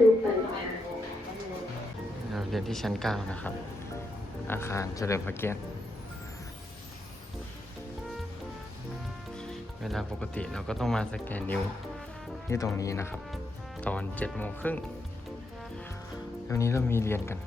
ดูปริมาเราเรียนที่ชั้นเก้านะครับ อาคารเฉลิมพระเกียรติเวลาปกติเราก็ต้องมาสแกนนิ้วที่ตรงนี้นะครับ ตอนเจ็ดโมงครึ่งวันนี้เรามีเรียนกัน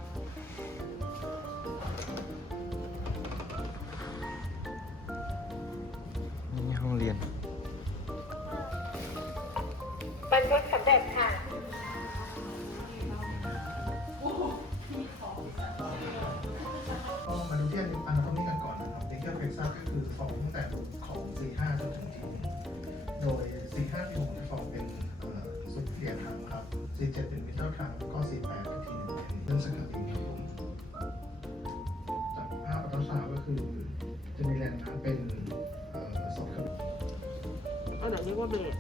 มีแรงน้ำเป็นเอ่อสดครับอันไหนเรียกว่าเบส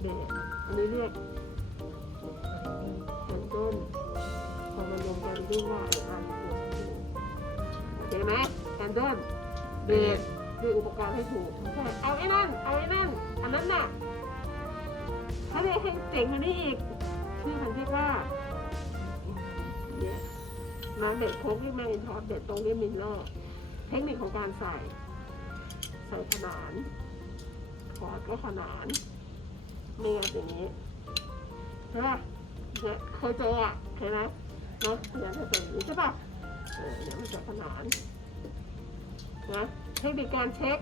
เบสอันนี้เรียกแอนต้นพอมารวมกันเรียกว่าอะไรโอเคไหมแอนต้นเบสคืออุปกรณ์ให้ถูกใช่เอาไอ้นั่น เอาไอ้นั่น อันนั้นน่ะถ้าเรียกให้เจ๋งกว่านี้อีก ชื่อมันเรียกว่าเนี่ยน้ำเด็ดโค้กที่แมงทอสเด็ดตรงนี้มินเลอร์ ทคนิคของการใส่ ใส่ขนานคอร์ดก็ขนานไม่งั้นอย่างนี้ใช่ป่ะเนี่ยเคยเจออะเห็นไหมเนาะเนี่ยจะเป็นอย่างนี้ใช่ป่ะเออเนี่ยมันจะขนานนะเทคนิคการเช็ค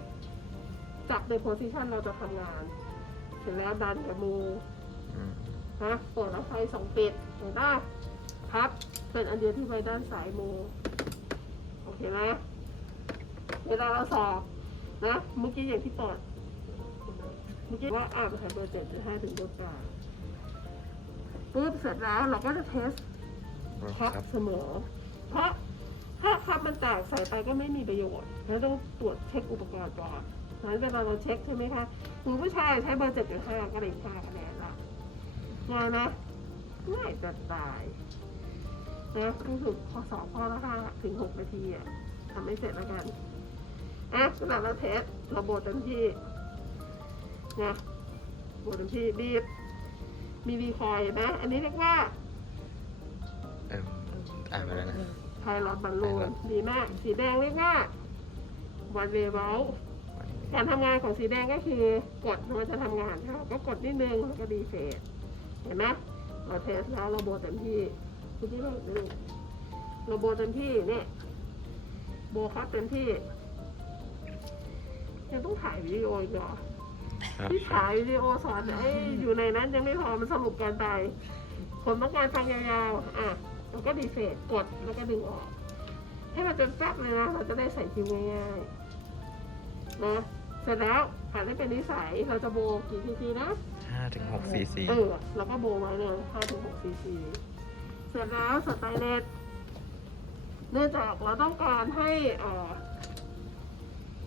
จับในโพซิชันเราจะทำงาน เสร็จแล้วดันกับมืออืมนะเปิดแล้วไฟสองปิดเห็นป่ะพับเป็นอันเดียวที่ไว้ด้านซ้ายมือโอเคไหม เวลาเราสอบนะเมื่อกี้อย่างที่เปิดเมื่อกี้ว่าอ่านภาษาเบอร์เจ็ดหรือห้าถึงเบอร์แปดปุ๊บเสร็จแล้วเราก็จะเทสคับเสมอ เพราะถ้าคับมันแตกใส่ไปก็ไม่มีประโยชน์เราต้องตรวจเช็คอุปกรณ์ก่อนนั้นเวลาเราเช็คใช่ไหมคะคุณผู้ชายใช้เบอร์เจ็ดหรือห้าก็ได้ห้าคะแนนละง่ายไหมง่ายจะตายนะก็คือข้อสอบข้อละห้าถึงหกนาทีอะทำไม่เสร็จแล้วกัน อะสำหรับเราเทสเราโบดเต็มที่นะบดที่บีบ มีรีคอยล์เห็นไหมอันนี้เรียกว่าเอิ่มอ่านไปแล้วนะ ไพลอตบอลลูน Pilot ดีมาก สีแดงเรียกว่าวันเวเบลการทำงานของสีแดงก็คือกดมันจะทำงานค่ะก็กดนิดนึงแล้วก็ดีเฟสเห็นไหมเราเทสแล้วเราโบเต็มที่คุณที่เราดูเราโบเต็มที่เนี่ยโบครับเต็มที่ ยังต้องถ่ายวิดีโออีกเหรอครับที่ถ่ายวิดีโอสอนไอ้อยู่ในนั้นยังไม่พอมันสรุปการไปผมต้องการฟังยาวๆอะแล้วก็ดีเฟตกดแล้วก็ดึงออก ให้มันจนแป๊บเลยนะเราจะได้ใส่คิวง่ายๆนะเสร็จแล้วผ่านให้เป็นนิสัยเราจะโบกี่ทีทีนะ5ถึง6 cc เออเราก็โบไว้เลย5ถึง6ซีซีเสร็จแล้วสไตล์เลสเนื่องจากเราต้องการให้เออ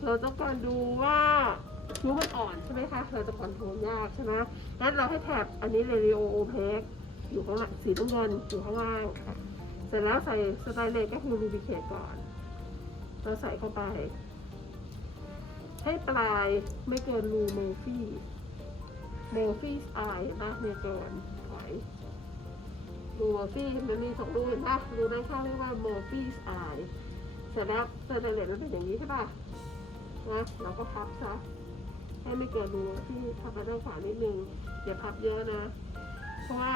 เราต้องการดูว่าคิ้วมันอ่อนใช่ไหมคะ เราจะคอนโทรลยากใช่ไหมงั้นเราให้แถบอันนี้เรดิโอโอเพกอยู่ข้างหลังสีน้ำเงินอยู่ข้างล่าง เสร็จแล้วใส่สไตล์เลสก็คือรูบิเคทก่อน เราใส่เข้าไป ให้ปลายไม่เกินรูเมฟี่โมฟี่ไอนะเนี่ยก่อนถอยดูโมฟี่มันมีสองรูเห็นปะรูด้านข้างเรียกว่าโมฟี่ไอเสร็จแล้วเซอร์เลตมันเป็นอย่างนี้ใช่ปะ นะเราก็พับซะให้ไม่เกินรูที่พับไปด้านขวานิดนึงอย่าพับเยอะนะ เพราะว่า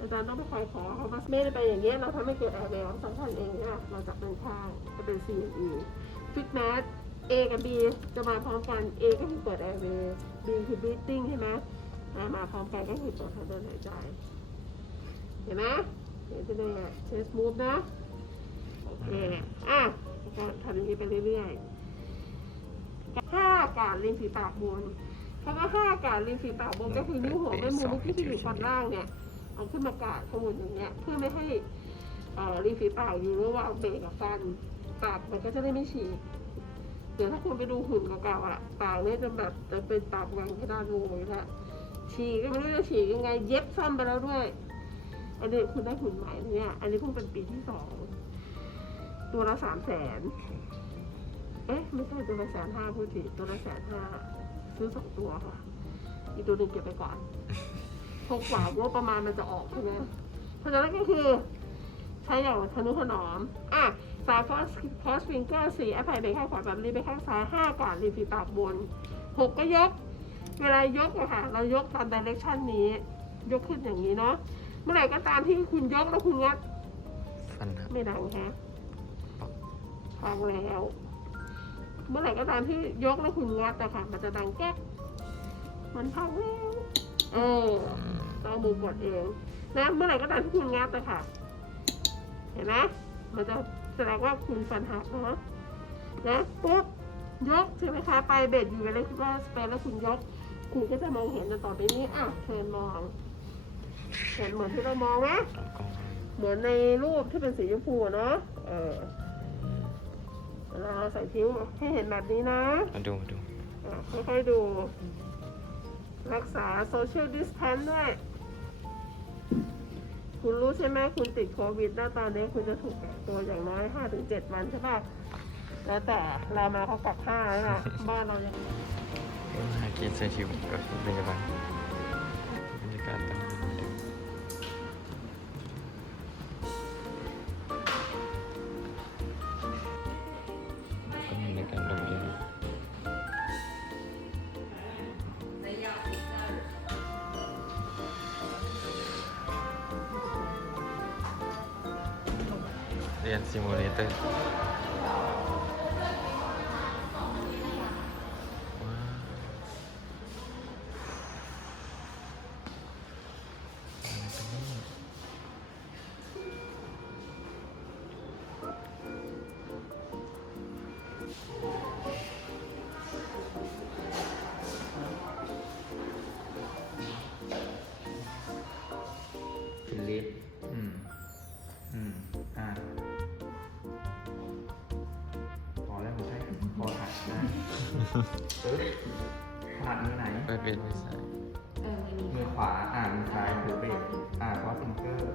อาจารย์ต้องไปคอยขอเขาว่าไม่ได้ไปอย่างเงี้ยเราทำให้เกิดแอร์แววสำคัญเองนะเราจับเป็นข้างจะเป็น C E ฟิตแมส A กับ B จะมาพร้อมกัน A ก็คือเปิดแอร์เวย์ B คือ breathing ใช่ไหมมาพร้อมกันก็คือตัวทางเดินหายใจ เห็นไหมเห็นจะได้เชสมูฟนะ โอเค อะก็ทำอย่างนี้ไปเรื่อยๆ ห้าอาการริมฝีปากบนคำว่าห้าอาการริมฝีปากบนก็คือนิ้วหัวแม่มือที่ที่อยู่ฝั่งล่างเนี่ยเอาขึ้นมากาดข้างบนอย่างเงี้ยเพื่อไม่ให้ริมฝีปากอยู่ระหว่างเบรกกับฟันปากมันก็จะได้ไม่ฉีกเดี๋ยวถ้าคุณไปดูหุ่นเก่าๆอะปากเนี่ยจะแบบจะเป็นปากแหว่งให้ด้านงูอยู่แล้วฉีกก็ไม่รู้จะฉีกยังไง เย็บซ้ำไปแล้วด้วย อันนี้คุณได้หุ่นใหม่เนี่ย อันนี้เพิ่งเป็นปีที่สอง ตัวละสามแสน เอ๊ะไม่ใช่ตัวละแสนห้าพูดผิดตัวละแสนห้าซื้อสองตัวค่ะ อีกตัวหนึ่งเก็บไปก่อนพวกฝากงบประมาณมันจะออกใช่ไหมเพราะฉะนั้นก็คือใช้อย่างทนุถนอม อะสายฟอสฟอสฟิงเกอร์สี่แอปไพไปข้างขวาแบบนี้ไปข้างซ้ายห้ากาดริมฝีปากบนหกก็ยก เวลายกอะค่ะ เรายกตามดิเรกชันนี้ ยกขึ้นอย่างนี้เนาะเมื่อไหร่ก็ตามที่คุณยกแล้วคุณงัดฟันหักไม่ดังฮะฟังแล้ว เมื่อไหร่ก็ตามที่ยกแล้วคุณงัดอะค่ะมันจะดังแก๊กมันพังแล้วเอออืมต้องเอามือกดเองนะเมื่อไหร่ก็ตามที่คุณงัดอะค่ะเห็นไหมมันจะแสดงว่าคุณฟันหักนะนะปุ๊บยกใช่ไหมคะไปเบ็ดอยู่อะไรคือว่าสเปนแล้วคุณยกคุณก็จะมองเห็นแต่ต่อไปนี้อะเชิญมองเห็นเหมือนที่เรามองไหมเหมือนในรูปที่เป็นสีชมพูเนาะเออ เวลาเราใส่ทิ้งให้เห็นแบบนี้นะมาดูมาดูอะค่อยๆดู รักษา social distance ด้วย คุณรู้ใช่ไหมคุณติดโควิดแล้วตอนนี้คุณจะถูกกักตัวอย่างน้อย 5-7 วันใช่ป่ะ แล้วแต่เรามาเขากักห้าแล้วล่ะบ้านเรายัง หากินเซชิวกับพยาบาลบรรยากาศตอน เรี ปึ๊บขนาดมือไหนเปิดเวทไม่ใส่มือขวาอ่ามือซ้ายถือเบรกอ่าคอสฟิงเกอร์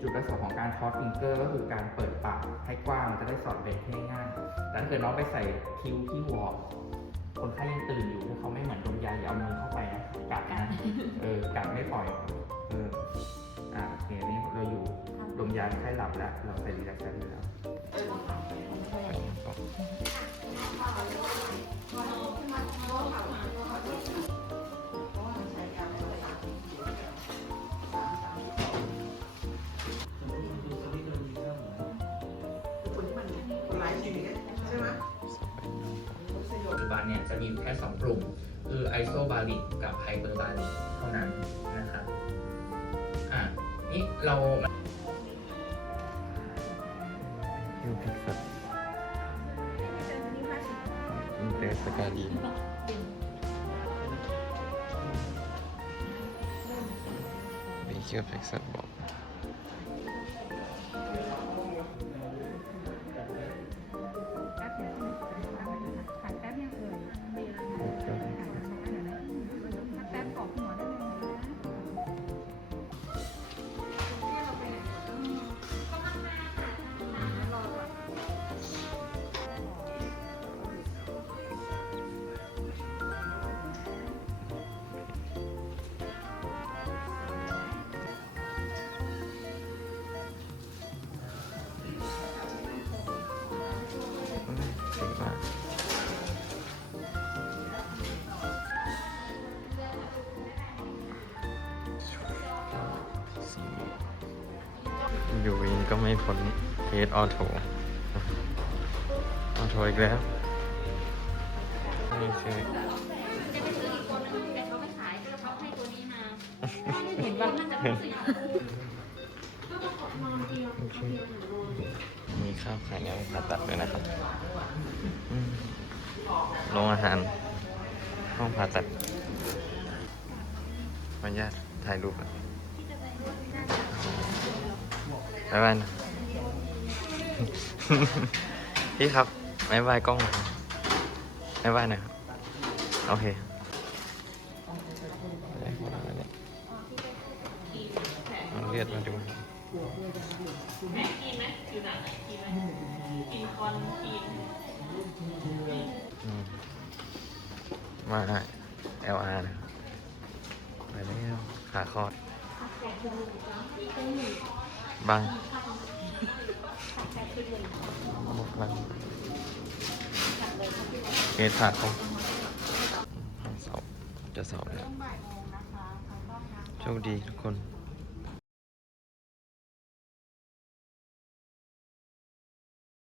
จุดประสงค์ของการคอสฟิงเกอร์ก็คือการเปิดปากให้กว้างจะได้สอดเบรกให้ง่าย แต่ถ้าเกิดน้องไปใส่คิ้วที่วอร์คนไข้ยังตื่นอยู่ถ้าเขาไม่เหมือนดมยาอย่าเอามือเข้าไปนะกัดนะเออกัดไม่ปล่อย เออ อ่าโอเคนี่เราอยู่ดมยาไข้หลับแล้ว เราใส่รีแลกซ์อยู่แล้วปัจจุบันเนี่ยจะมีอยู่แค่2กลุ่ม คือไอโซบาลิกกับไฮเปอร์บาลิกเท่านั้นนะครับอะ นี่เรายูพิกซัตอินเตอร์สกาดีนเบเคิลพิกซัต อยู่วินก็ไม่พ้นเทสออโต้ออโต้อีกแล้วนี่คือจะไปซื้ออีกตัวหนึงแต่เขาไม่ขายแต่เขาให้ตัวนี้มาเห็นว่าน่าจะรู้สึกมีข้าวขายงานผ่าตัดด้วยนะครับอืมโรงอาหาร ห้องผ่าตัดขออนุญาตถ่ายรูปอะ บ๊ายบายนะ พี่ครับบ๊ายบายกล้องหน่อยบ๊ายบายหน่อยครับโอเคได้ครับเอาเลือดมาดูอืมมา LR นะครับไปแล้วขาคลอดบัง บังบังเกตขาเขาสอบจะสอบแล้วโชคดีทุกคน